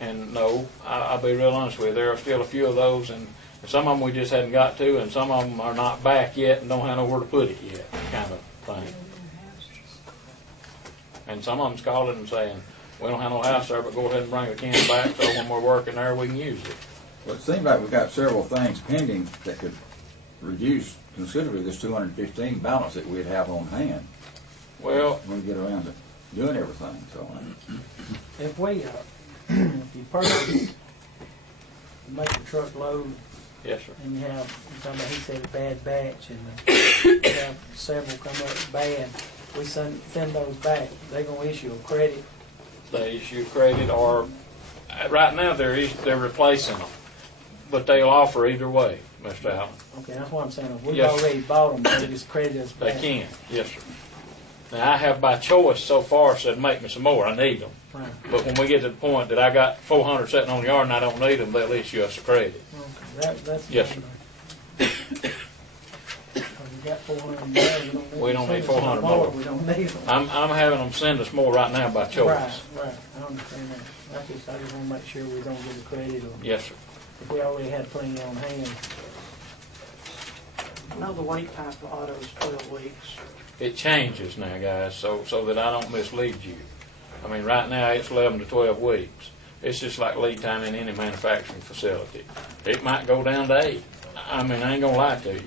And no, I'll be real honest with you, there are still a few of those, and some of them we just hadn't got to, and some of them are not back yet and don't have nowhere to put it yet, kind of thing. And some of them's calling and saying, we don't have no house there, but go ahead and bring the can back so when we're working there we can use it. Well, it seems like we've got several things pending that could reduce considerably this 215 balance that we'd have on hand. Well, when we get around to doing everything. So if we if you purchase, make the truck load, yes, sir. and you have somebody, he said, a bad batch, and you have several come up bad, we send those back. They're gonna issue a credit. They issue credit, or right now they're replacing them, but they'll offer either way, Mr. Allen. Okay, that's what I'm saying. If we've Yes, already bought them, they just credit us They back. can, yes, sir. Now I have by choice so far said make me some more. I need them, Right. but when we get to the point that I got 400 sitting on the yard and I don't need them, they'll issue us a credit. Okay, that's Yes, sir. We got 400 more. We don't need 400 more. We don't need them. I'm having them send us more right now by choice. Right. I understand that. I just want to make sure we don't get a credit, or Yes, sir. if we already had plenty on hand. I know the wait time for auto is 12 weeks. It changes now, guys, so that I don't mislead you. I mean, right now it's 11 to 12 weeks. It's just like lead time in any manufacturing facility. It might go down to 8. I mean, I ain't gonna lie to you.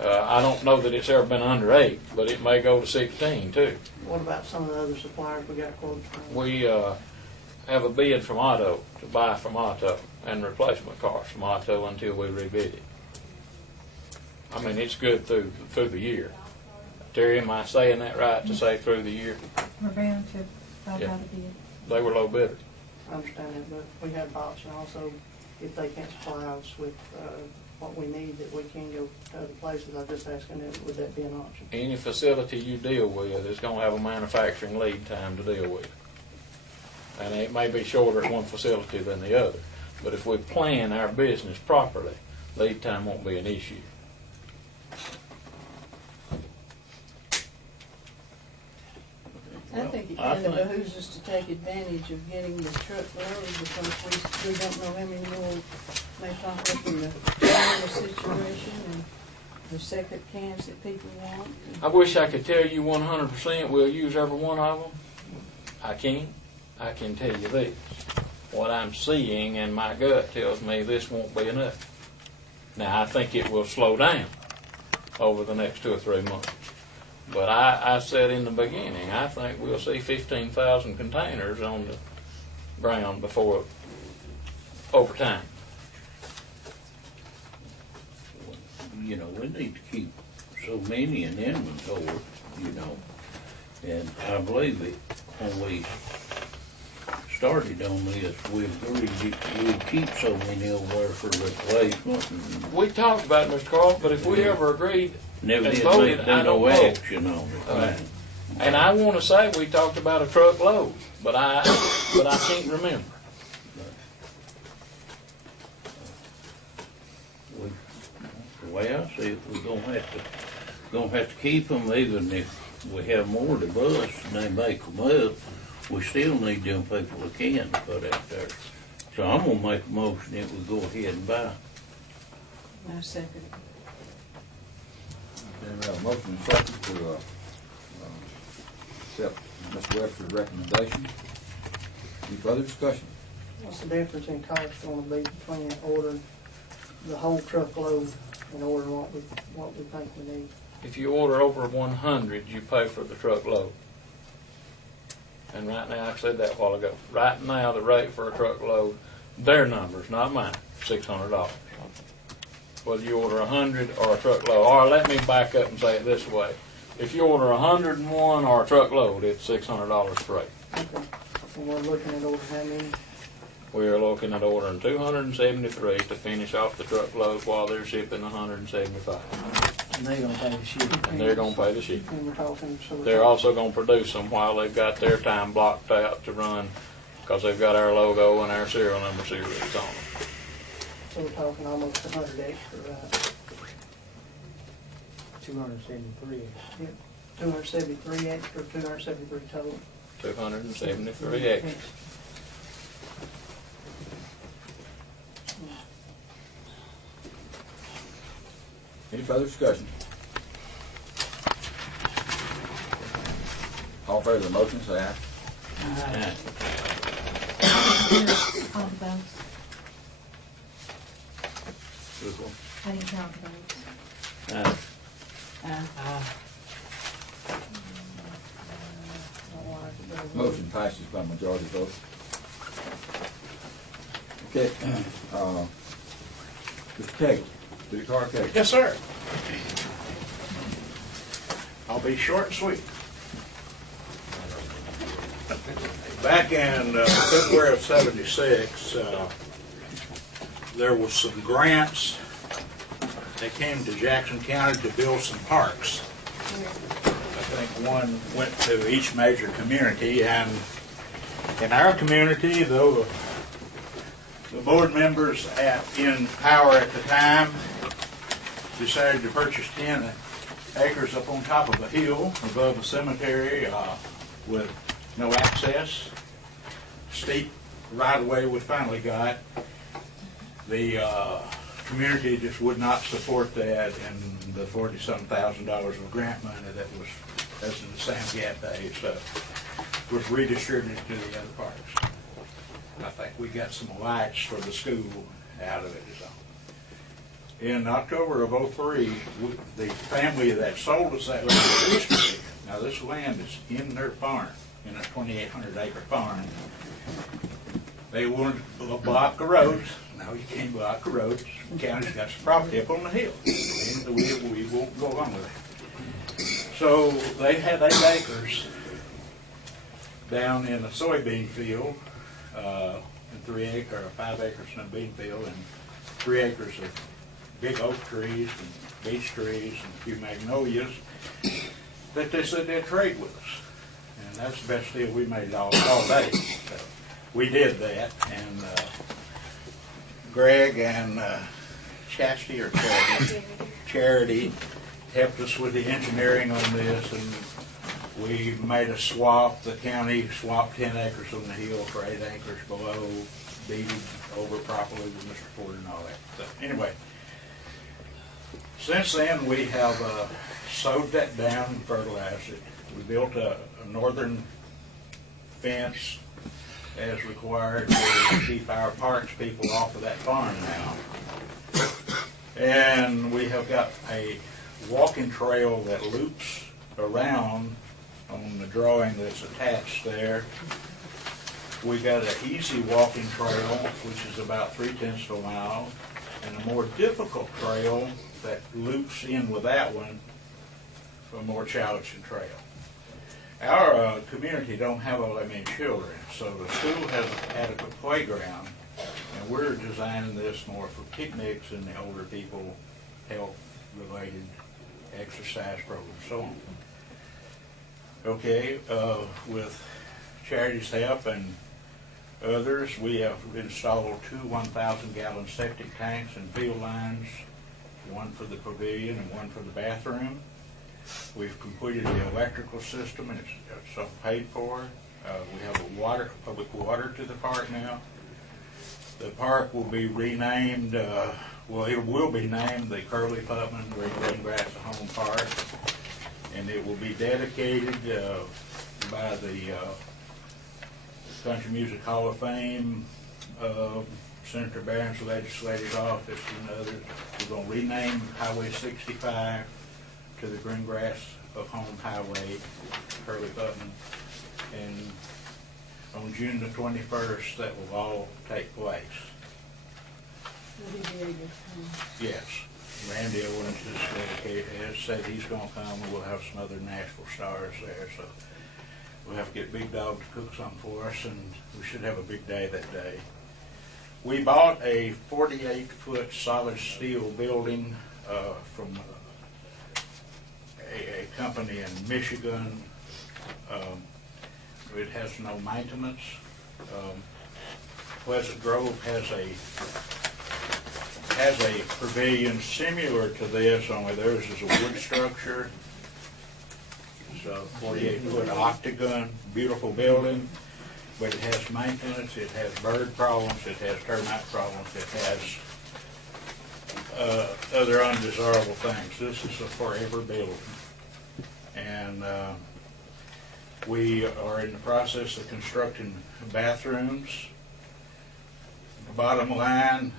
I don't know that it's ever been under 8, but it may go to 16 too. What about some of the other suppliers we got quotes from? We have a bid from Auto to buy from Auto and replacement cars from Auto until we rebid it. I mean, it's good through the year. Terry, am I saying that right to say through the year? We're bound to find Yeah. out a bid. They were low bidder. I understand that, but we have the option also, if they can't supply us with what we need, that we can go to other places. I'm just asking, would that be an option? Any facility you deal with is going to have a manufacturing lead time to deal with. And it may be shorter at one facility than the other. But if we plan our business properly, lead time won't be an issue. I think it kind of behooves us to take advantage of getting the truck loaded, because we don't know how many more may pop up in the situation and the second cans that people want. I wish I could tell you 100% we'll use every one of them. I can't. I can tell you this. What I'm seeing and my gut tells me this won't be enough. Now, I think it will slow down over the next 2 or 3 months. But I said in the beginning, I think we'll see 15,000 containers on the ground before, over time. You know, we need to keep so many in inventory, you know. And I believe it, when we started on this, we agreed we'd keep so many over there for replacement. We talked about it, Mr. Carl, but if we ever agreed Never and did voted, make I don't no know. action on it. And I want to say we talked about a truckload, but I can't remember. The way I see it, we're gonna have to keep them, even if we have more to bust and they make them up. We still need them people that can put out there. So I'm gonna make a motion that we go ahead and buy. I second it. then we have a motion and second to accept Mr. Webster's recommendation. Any further discussion? What's the difference in cost going to be between ordering the whole truckload and ordering what we think we need? If you order over 100, you pay for the truckload. And right now, I said that a while ago, right now the rate for a truckload, their numbers, not mine, $600. Whether you order 100 or a truckload, or let me back up and say it this way. If you order 101 or a truckload, it's $600 freight. Okay. And we're looking at ordering how many? We're looking at ordering 273 to finish off the truckload while they're shipping 175. And they're going to pay the shipping. And they're going to pay the shipping. And we're talking, so we're They're talking- also going to produce them while they've got their time blocked out to run, because they've got our logo and our serial number series on them. So we're talking almost 100 extra, right? 273. Yep. 273 extra, 273 total. 273 extra. Any further discussion? All in favor of the motion, say aye. All the votes. This one? I didn't count the votes. Motion passes by majority vote. Okay, Mr. Cagle, City Clerk Cagle. Yes, sir. I'll be short and sweet. Back in February of '76, there was some grants that came to Jackson County to build some parks. I think one went to each major community, and in our community, though the board members in power at the time decided to purchase 10 acres up on top of a hill above the cemetery with no access. Steep right-of-way we finally got. The community just would not support that, and the $40-some thousand of grant money that was, as in the Sam Gap days, was redistributed to the other parks. I think we got some lights for the school out of it. So. In October of '03, the family that sold us that land, now this land is in their farm, in a 2,800-acre farm. They wanted to block the roads. Now you can't block the roads. The county's got some property up on the hill, and we won't go along with it. So they had 8 acres down in a soybean field, and 3 acres, or 5 acres in a bean field, and 3 acres of big oak trees and beech trees and a few magnolias that they said they'd trade with us. And that's the best deal we made all day. So we did that, and Greg and Chastity or Charity helped us with the engineering on this, and we made a swap. The county swapped 10 acres on the hill for 8 acres below, deeded over properly with Mr. Ford and all that. So anyway, since then we have sowed that down and fertilized it. We built a northern fence as required to keep our parks people off of that farm now. And we have got a walking trail that loops around on the drawing that's attached there. We got an easy walking trail, which is about 3/10 of a mile, and a more difficult trail that loops in with that one, a more challenging trail. Our community don't have all that many children, so the school has an adequate playground, and we're designing this more for picnics and the older people, health-related exercise programs, so on. Okay, with Charity's help and others, we have installed 2 1,000-gallon septic tanks and field lines, one for the pavilion and one for the bathroom. We've completed the electrical system, and it's paid for. We have public water to the park now. The park will be renamed, it will be named the Curly Putman Green Grass Home Park, and it will be dedicated by the Country Music Hall of Fame, Senator Barron's legislative office, and others. We're going to rename Highway 65 to the Green Grass of Home Highway, Curly Putman, and on June the 21st, that will all take place. Yes, Randy Owens has said he's going to come, and we'll have some other Nashville stars there, so we'll have to get Big Dog to cook something for us, and we should have a big day that day. We bought a 48-foot solid steel building from a company in Michigan. It has no maintenance. Pleasant Grove has a pavilion similar to this, only theirs is a wood structure. It's a 48-foot octagon, beautiful building, but it has maintenance, it has bird problems, it has termite problems, it has other undesirable things. This is a forever building. And we are in the process of constructing bathrooms. Bottom line,